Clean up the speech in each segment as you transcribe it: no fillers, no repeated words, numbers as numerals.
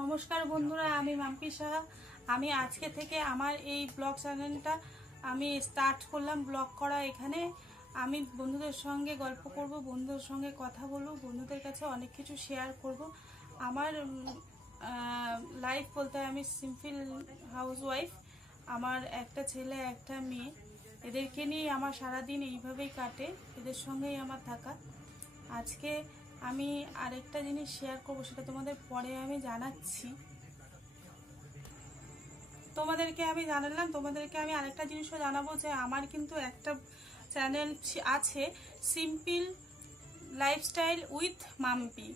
নমস্কার বন্ধুরা, আমি মাম্পি সাহা। আমি আজকে থেকে আমার এই ব্লগ চ্যানেলটা আমি স্টার্ট করলাম ব্লগ করা। এখানে আমি বন্ধুদের সঙ্গে গল্প করব, বন্ধুদের সঙ্গে কথা বলবো, বন্ধুদের কাছে অনেক কিছু শেয়ার করব। আমার লাইফ বলতে আমি সিম্পল হাউসওয়াইফ। আমার একটা ছেলে একটা মেয়ে, এদেরকে নিয়ে আমার সারাদিন এইভাবেই কাটে, এদের সঙ্গেই আমার থাকা। আজকে আমি আরেকটা জিনিস শেয়ার করবো, সেটা তোমাদের পরে আমি জানাচ্ছি। তোমাদেরকে আমি জানালাম, তোমাদেরকে আমি আরেকটা জিনিসও জানাবো যে আমার কিন্তু একটা চ্যানেল আছে, সিম্পল লাইফস্টাইল উইথ মাম্পি,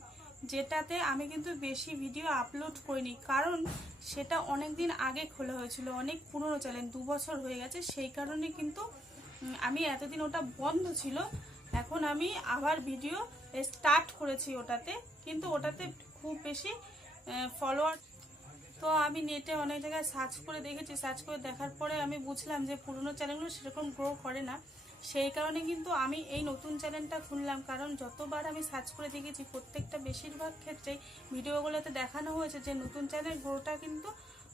যেটাতে আমি কিন্তু বেশি ভিডিও আপলোড করিনি, কারণ সেটা অনেক দিন আগে খোলা হয়েছিল, অনেক পুরনো চ্যানেল, 2 বছর হয়ে গেছে। সেই কারণে কিন্তু আমি এতদিন ওটা বন্ধ ছিল। এখন আমি আবার ভিডিও স্টার্ট করেছি ওটাতে, কিন্তু ওটাতে খুব বেশি ফলোয়ার। তো আমি নেটে অনেক জায়গায় সার্চ করে দেখেছি, সার্চ করে দেখার পরে আমি বুঝলাম যে পুরনো চ্যানেলগুলো সেরকম গ্রো করে না। সেই কারণে কিন্তু আমি এই নতুন চ্যানেলটা খুললাম, কারণ যতবার আমি সার্চ করে দেখেছি প্রত্যেকটা বেশিরভাগ ক্ষেত্রেই ভিডিওগুলোতে দেখানো হয়েছে যে নতুন চ্যানেল গ্রোটা কিন্তু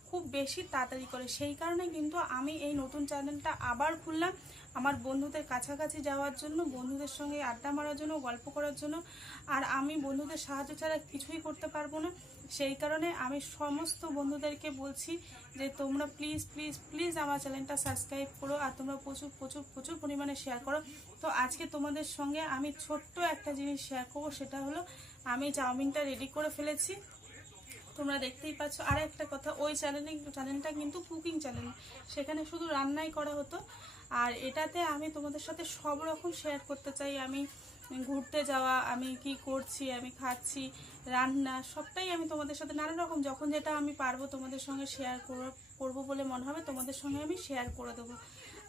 খুব বেশি তাড়াতাড়ি করে। সেই কারণে কিন্তু আমি এই নতুন চ্যানেলটা আবার খুললাম, আমার বন্ধুদের কাছাকাছি যাওয়ার জন্য, বন্ধুদের সঙ্গে আড্ডা মারার জন্য, গল্প করার জন্য। আর আমি বন্ধুদের সাহায্য ছাড়া কিছুই করতে পারবো না। সেই কারণে আমি সমস্ত বন্ধুদেরকে বলছি যে তোমরা প্লিজ প্লিজ প্লিজ আমার চ্যানেলটা সাবস্ক্রাইব করো, আর তোমরা প্রচুর প্রচুর প্রচুর পরিমাণে শেয়ার করো। তো আজকে তোমাদের সঙ্গে আমি ছোট্ট একটা জিনিস শেয়ার করবো, সেটা হলো আমি চাউমিনটা রেডি করে ফেলেছি, তোমরা দেখতেই পাচ্ছ। আর একটা কথা, ওই চ্যানেলটা কিন্তু কুকিং চ্যানেল, সেখানে শুধু রান্নাই করা হতো। আর এটাতে আমি তোমাদের সাথে সব রকম শেয়ার করতে চাই। আমি ঘুরতে যাওয়া, আমি কি করছি, আমি খাচ্ছি, রান্না, সবটাই আমি তোমাদের সাথে নানা রকম যখন যেটা আমি পারবো তোমাদের সঙ্গে শেয়ার করবো বলে মনে হবে, তোমাদের সঙ্গে আমি শেয়ার করে দেবো।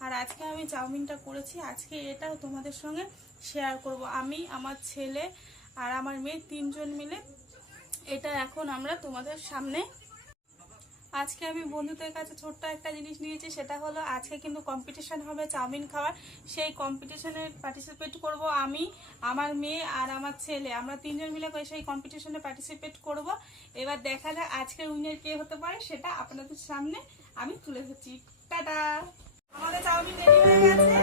আর আজকে আমি চাউমিনটা করেছি, আজকে এটাও তোমাদের সঙ্গে শেয়ার করব। আমি, আমার ছেলে আর আমার মেয়ে 3 জন মিলে এটা এখন আমরা তোমাদের সামনে। আজকে আমি বন্ধুদের কাছে ছোট্ট একটা জিনিস নিয়েছি, সেটা হলো আজকে কিন্তু কম্পিটিশন হবে চাউমিন খাওয়ার। সেই কম্পিটিশনে পার্টিসিপেট করব আমি, আমার মেয়ে আর আমার ছেলে, আমরা 3 জন মিলে সেই কম্পিটিশনে পার্টিসিপেট করব। এবার দেখা যাক আজকের উইনার কে হতে পারে, সেটা আপনাদের সামনে আমি তুলে ধরছি। টাটা। আমাদের চাউমিন রেডি হয়ে গেছে,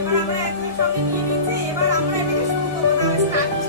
এবার আমরা একজনের সঙ্গে নিয়ে নিচ্ছি। এবার আমরা এটাকে শুরু করবো, স্টার্ট।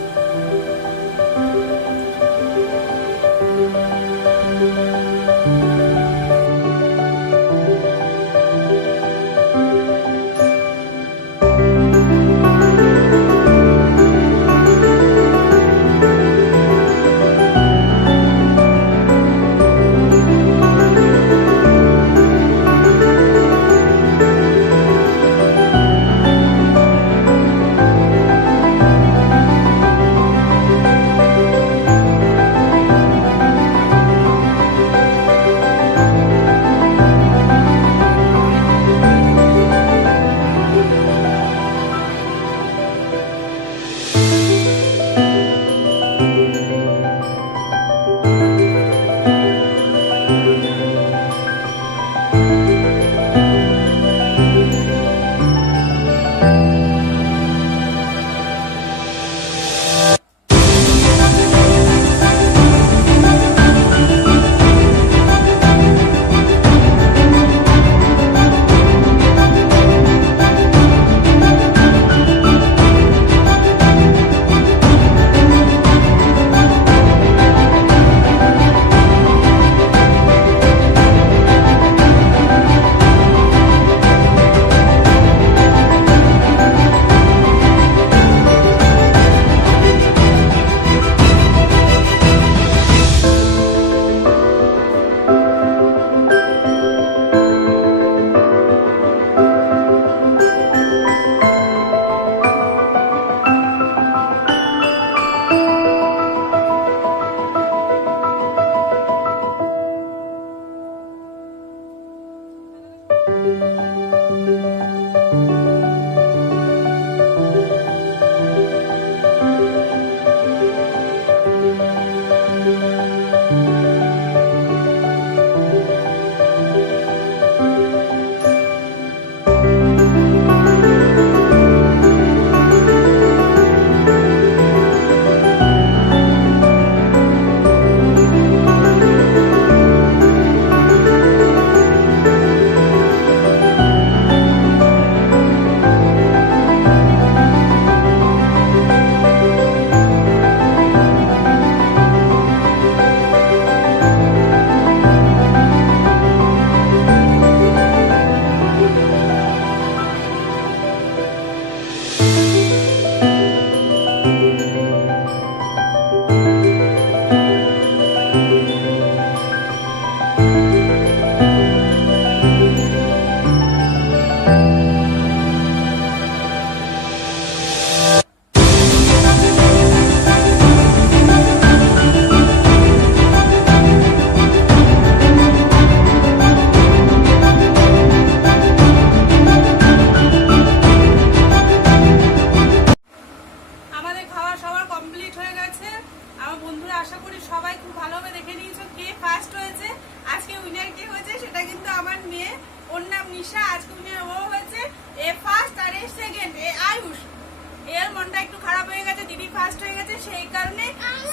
কে ফার্স্ট হয়েছে, আজকে উইনার কে হয়েছে সেটা কিন্তু আমার মেয়ে, ওর নাম নিশা। আজকে উইনার ও হয়েছে, এ ফার্স্ট আর এ সেকেন্ড, এ আয়ুষ। এর মনটা একটু খারাপ হয়ে গেছে, দিদি ফার্স্ট হয়ে গেছে সেই কারণে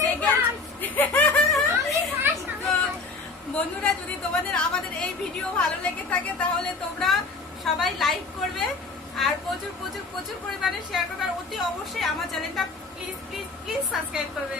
সেকেন্ড। তো বন্ধুরা, যদি তোমাদের আমাদের এই ভিডিও ভালো লেগে থাকে তাহলে তোমরা সবাই লাইক করবে আর প্রচুর প্রচুর প্রচুর পরিমাণে শেয়ার করবে, আর অতি অবশ্যই আমার চ্যানেলটা প্লিজ প্লিজ প্লিজ সাবস্ক্রাইব করবে।